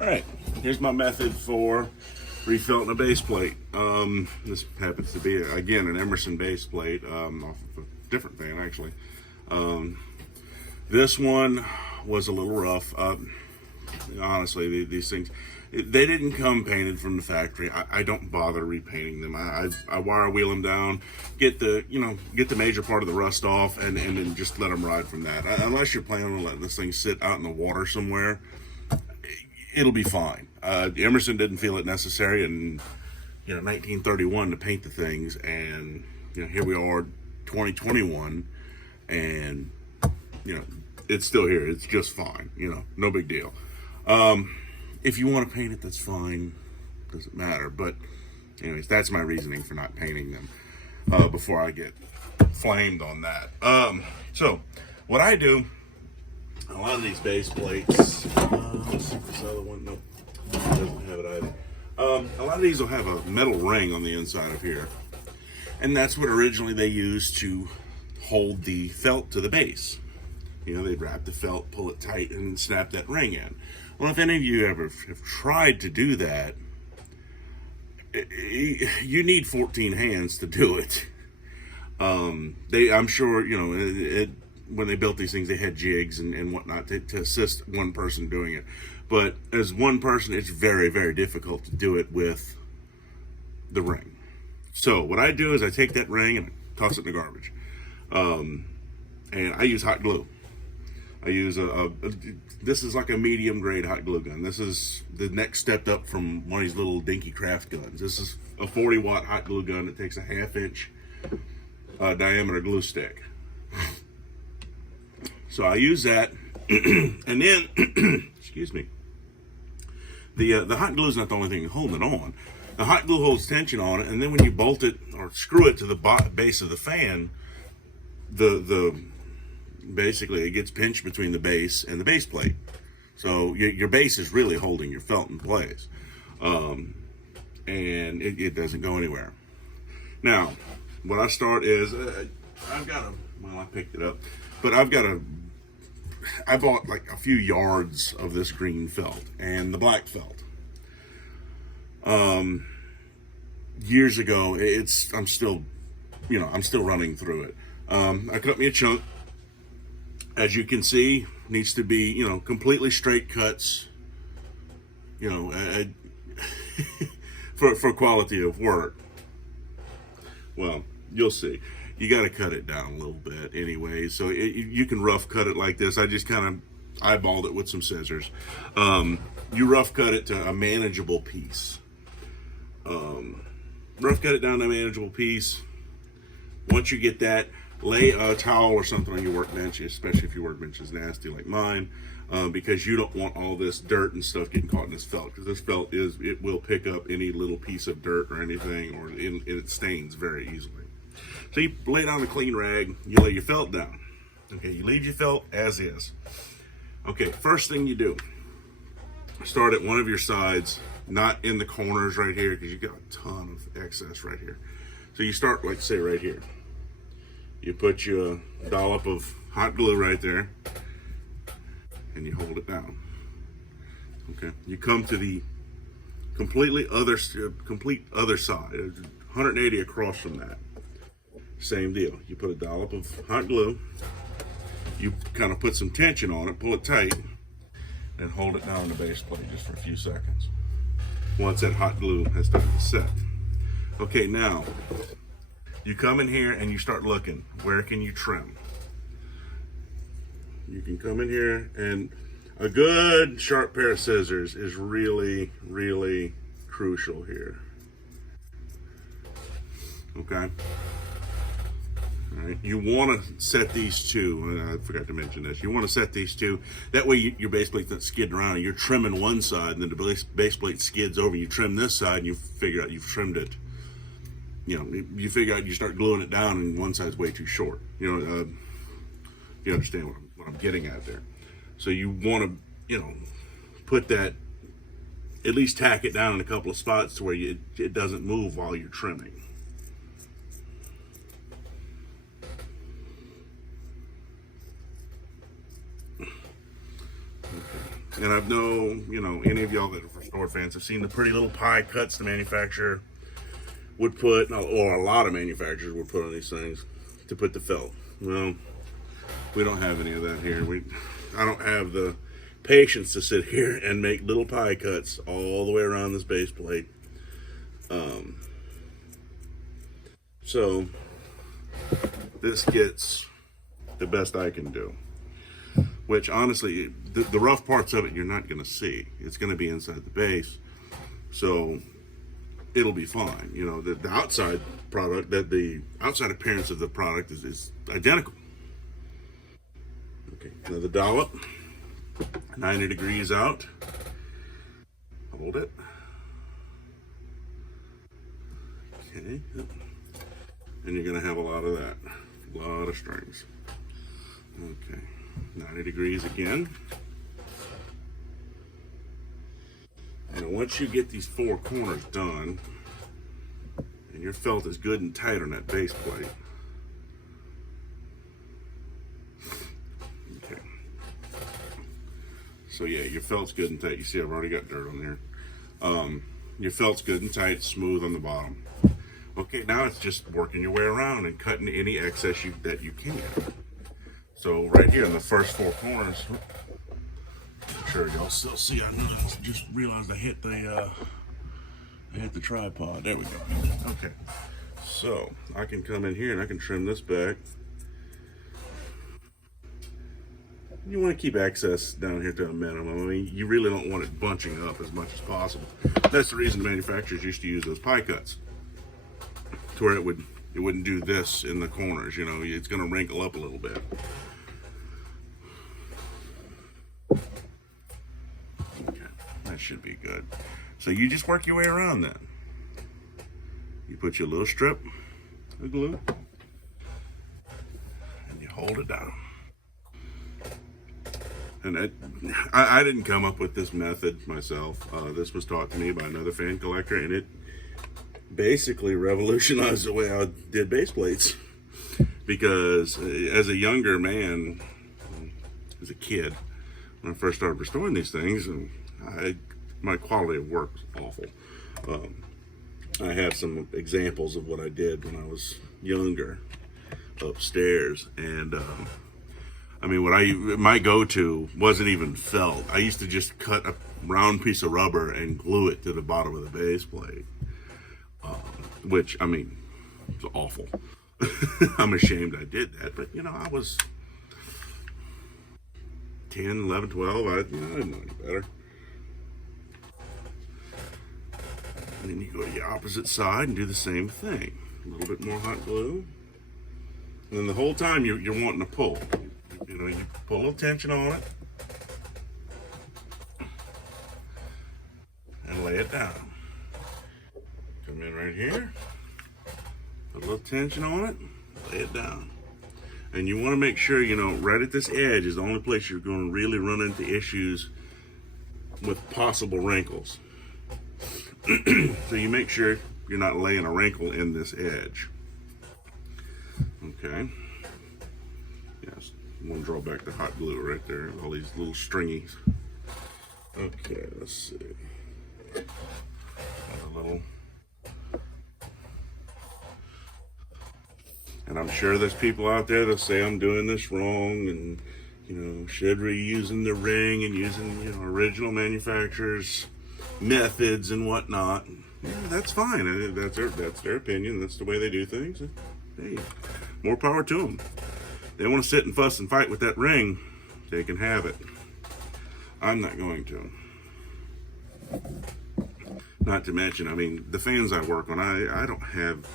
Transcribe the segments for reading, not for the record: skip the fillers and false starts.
All right, here's my method for refelting a base plate. This happens to be, again, an Emerson base plate, off of a different fan, actually. This one was a little rough. Honestly, these things, they didn't come painted from the factory. I don't bother repainting them. I wire wheel them down, get the major part of the rust off, and then just let them ride from that. Unless you're planning on letting this thing sit out in the water somewhere, it'll be fine. Emerson didn't feel it necessary in 1931 to paint the things, and here we are, 2021, and it's still here. It's just fine. No big deal. If you want to paint it, that's fine. Doesn't matter. But anyways, that's my reasoning for not painting them before I get flamed on that. So what I do, a lot of these base plates, let's see if this other one, no, it doesn't have it either. A lot of these will have a metal ring on the inside of here. And that's what originally they used to hold the felt to the base. They'd wrap the felt, pull it tight, and snap that ring in. Well, if any of you ever have tried to do that, you need 14 hands to do it. I'm sure, when they built these things, they had jigs and whatnot to assist one person doing it. But as one person, it's very, very difficult to do it with the ring. So what I do is I take that ring and toss it in the garbage. And I use hot glue. I use this is like a medium grade hot glue gun. This is the next step up from one of these little dinky craft guns. This is a 40-watt hot glue gun that takes a 1/2 inch diameter glue stick. So I use that, and then, excuse me, the hot glue is not the only thing holding it on. The hot glue holds tension on it, and then when you bolt it or screw it to the base of the fan, basically it gets pinched between the base and the base plate. So your base is really holding your felt in place, and it doesn't go anywhere. Now, what I start is I picked it up, but I bought like a few yards of this green felt and the black felt. Years ago, I'm still running through it. I cut me a chunk. As you can see, needs to be, completely straight cuts, for quality of work. Well, you'll see. You got to cut it down a little bit anyway. So you can rough cut it like this. I just kind of eyeballed it with some scissors. You rough cut it to a manageable piece. Rough cut it down to a manageable piece. Once you get that, lay a towel or something on your workbench, especially if your workbench is nasty like mine, because you don't want all this dirt and stuff getting caught in this felt, because this felt it will pick up any little piece of dirt or anything, or it stains very easily. So you lay down a clean rag, you lay your felt down. Okay, you leave your felt as is. Okay, first thing you do, start at one of your sides, not in the corners right here, because you got a ton of excess right here. So you start, like say, right here. You put your dollop of hot glue right there, and you hold it down. Okay, you come to the complete other side, 180 across from that. Same deal. You put a dollop of hot glue, you kind of put some tension on it, pull it tight, and hold it down on the base plate just for a few seconds. Once that hot glue has started to set. Okay, now you come in here and you start looking, where can you trim? You can come in here, and a good sharp pair of scissors is really, really crucial here. Okay? All right. You want to set these two, I forgot to mention this, you want to set these two, that way your base plate's not skidding around, and you're trimming one side, and then the base plate skids over, you trim this side, and you figure out you've trimmed it. You figure out, you start gluing it down, and one side's way too short. You understand what I'm getting at there. So you want to, put that, at least tack it down in a couple of spots to where it doesn't move while you're trimming. And I know, any of y'all that are restored fans have seen the pretty little pie cuts the manufacturer would put, or a lot of manufacturers would put on these things to put the felt. Well, we don't have any of that here. I don't have the patience to sit here and make little pie cuts all the way around this base plate. So this gets the best I can do, which honestly, the rough parts of it you're not going to see. It's going to be inside the base, so it'll be fine. The outside product, that the outside appearance of the product is identical. Okay, another dollop, 90 degrees out. Hold it. Okay, and you're going to have a lot of that, a lot of strings. Okay, 90 degrees again. And once you get these four corners done, and your felt is good and tight on that base plate, okay. So yeah, your felt's good and tight. You see, I've already got dirt on there. Your felt's good and tight, smooth on the bottom. Okay, now it's just working your way around and cutting any excess that you can. So right here in the first four corners, I'm sure y'all still see. I just realized I hit the tripod. There we go. Okay, so I can come in here and I can trim this back. You want to keep excess down here to a minimum. I mean, you really don't want it bunching up as much as possible. That's the reason the manufacturers used to use those pie cuts, to where it wouldn't do this in the corners. It's going to wrinkle up a little bit. Okay, that should be good. So you just work your way around then. You put your little strip of glue and you hold it down. And I didn't come up with this method myself. This was taught to me by another fan collector, and it basically revolutionized the way I did base plates. Because as a younger man, as a kid, when I first started restoring these things, and my quality of work was awful. I have some examples of what I did when I was younger upstairs, and I mean, my go-to wasn't even felt. I used to just cut a round piece of rubber and glue it to the bottom of the base plate, which, I mean, was awful. I'm ashamed I did that, but I was 10, 11, 12. I didn't know any better. And then you go to the opposite side and do the same thing. A little bit more hot glue. And then the whole time you're wanting to pull. You put a little tension on it and lay it down. Come in right here, put a little tension on it, lay it down. And you want to make sure, right at this edge is the only place you're going to really run into issues with possible wrinkles. So you make sure you're not laying a wrinkle in this edge. Okay. Yes. I'm going to draw back the hot glue right there. All these little stringies. Okay, let's see. Got a little. And I'm sure there's people out there that say I'm doing this wrong and, should be using the ring and using, original manufacturers' methods and whatnot. Yeah, that's fine. That's their opinion. That's the way they do things. Hey, more power to them. They want to sit and fuss and fight with that ring, they can have it. I'm not going to. Not to mention, I mean, the fans I work on, I don't have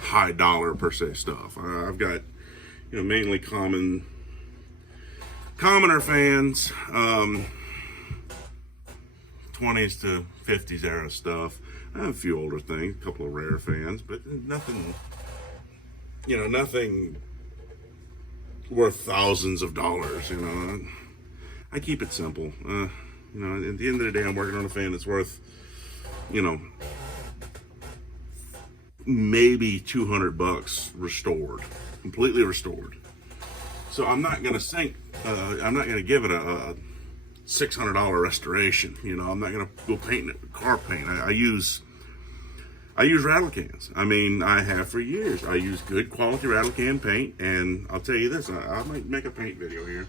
high dollar per se stuff. I've got, mainly commoner fans, 20s to 50s era stuff. I have a few older things, a couple of rare fans, but nothing, nothing worth thousands of dollars. I keep it simple. At the end of the day, I'm working on a fan that's worth, maybe $200 restored, completely restored. So I'm not gonna I'm not gonna give it a $600 restoration. You know, I'm not gonna go painting it with car paint. I use rattle cans. I mean, I have for years. I use good quality rattle can paint, and I'll tell you this, I might make a paint video here,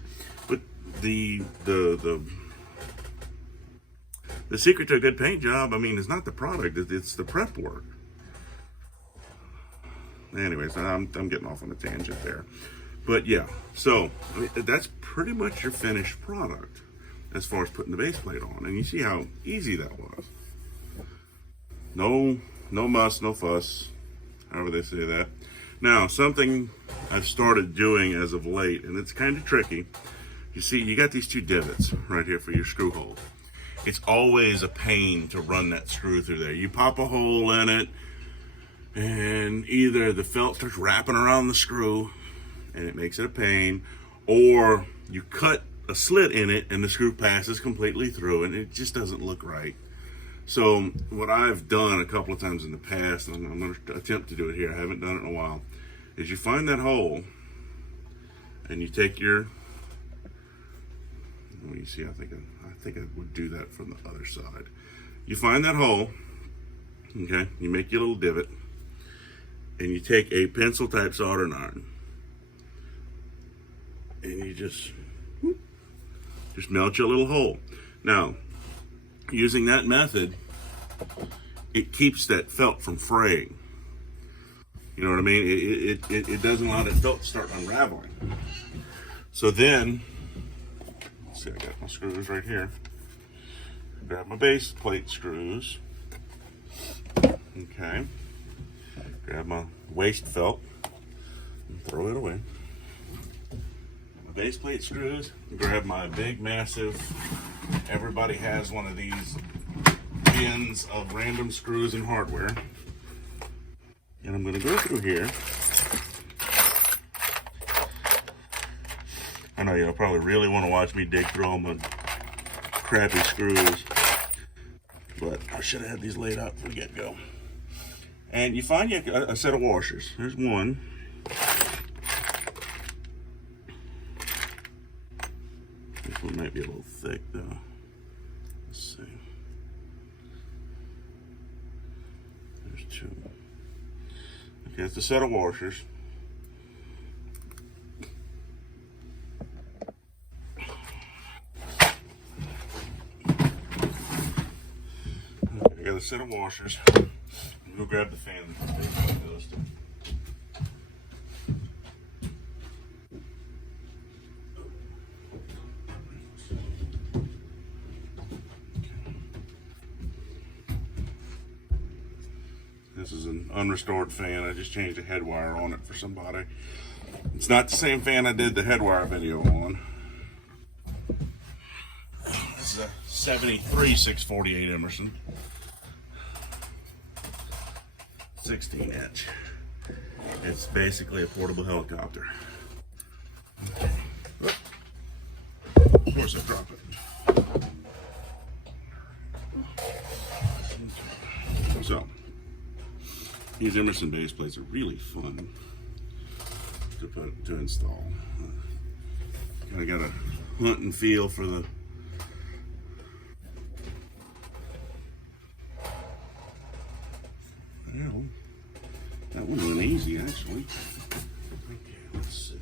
but the secret to a good paint job, I mean, is not the product, it's the prep work. Anyways, I'm getting off on a tangent there. But yeah, so I mean, that's pretty much your finished product as far as putting the base plate on. And you see how easy that was. No muss, no fuss, however they say that. Now, something I've started doing as of late, and it's kind of tricky. You see, you got these two divots right here for your screw hole. It's always a pain to run that screw through there. You pop a hole in it, and either the felt starts wrapping around the screw, and it makes it a pain, or you cut a slit in it, and the screw passes completely through, and it just doesn't look right. So what I've done a couple of times in the past, and I'm going to attempt to do it here, I haven't done it in a while, is you find that hole, and you take your, well, you see, I think I would do that from the other side. You find that hole, okay, you make your little divot, and you take a pencil type soldering iron, and you just melt your little hole. Now, using that method, it keeps that felt from fraying. You know what I mean? It doesn't allow that felt to start unraveling. So then, let's see, I got my screws right here. Grab my base plate screws. Okay. Grab my waste felt and throw it away. My base plate screws. Grab my big, massive, everybody has one of these bins of random screws and hardware. And I'm going to go through here. I know y'all probably really want to watch me dig through all my crappy screws, but I should have had these laid out from the get-go. And you find a set of washers. There's one. This one might be a little thick though. Let's see. There's two. Okay, it's a set of washers. Okay, I got a set of washers. Go grab the fan that goes to. This is an unrestored fan. I just changed the head wire on it for somebody. It's not the same fan I did the head wire video on. This is a 73 648 Emerson. 16-inch. It's basically a portable helicopter. Okay. Of course I drop it. Okay. So, these Emerson base plates are really fun to install. Kind of got a hunt and feel for the that one went easy, actually. Okay, let's see.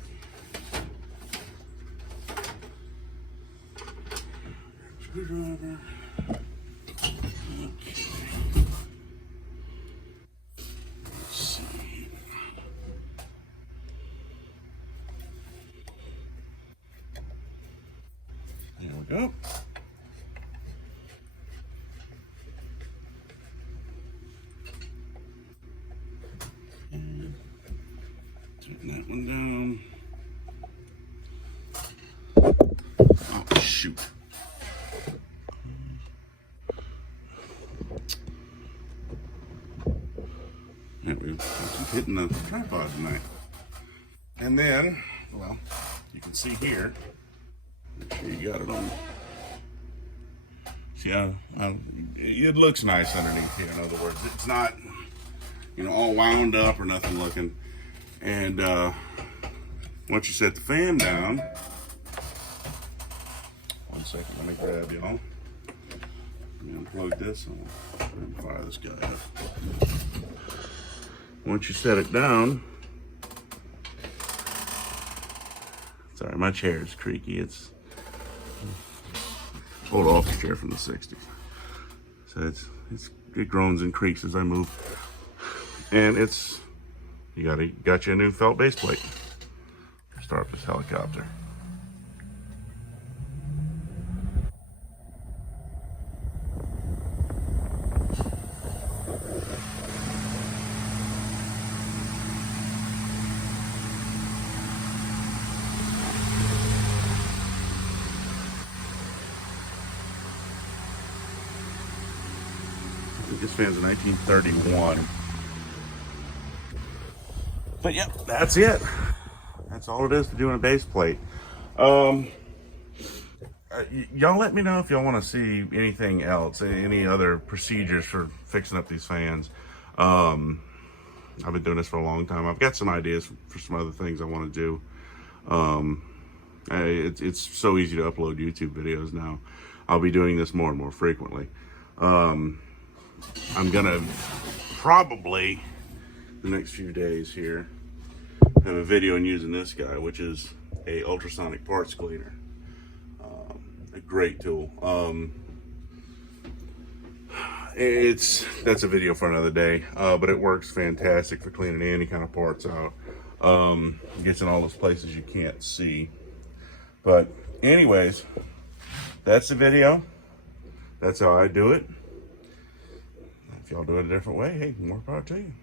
Screwdriver. Okay. Let's see. There we go. That one down. Oh, shoot. There we go. Keep hitting the tripod tonight. And then, well, you can see here. Make sure you got it on. See how it looks nice underneath here. In other words, it's not, you know, all wound up or nothing looking. And once you set the fan down, one second. Let me grab y'all. Let me unplug this and fire this guy up. Once you set it down, sorry, my chair is creaky. It's old office chair from the 60s. So it groans and creaks as I move. And got you a new felt base plate. Start up this helicopter. I think this fan's a 1931. But yep, that's it. That's all it is to doing a base plate. Y'all let me know if y'all want to see anything else, any other procedures for fixing up these fans. I've been doing this for a long time. I've got some ideas for some other things I want to do. It's so easy to upload YouTube videos now. I'll be doing this more and more frequently. I'm gonna probably the next few days here have a video on using this guy, which is a ultrasonic parts cleaner. A great tool. That's a video for another day, but it works fantastic for cleaning any kind of parts out. Gets in all those places you can't see. But anyways, that's the video. That's how I do it. If y'all do it a different way, hey, more power to you.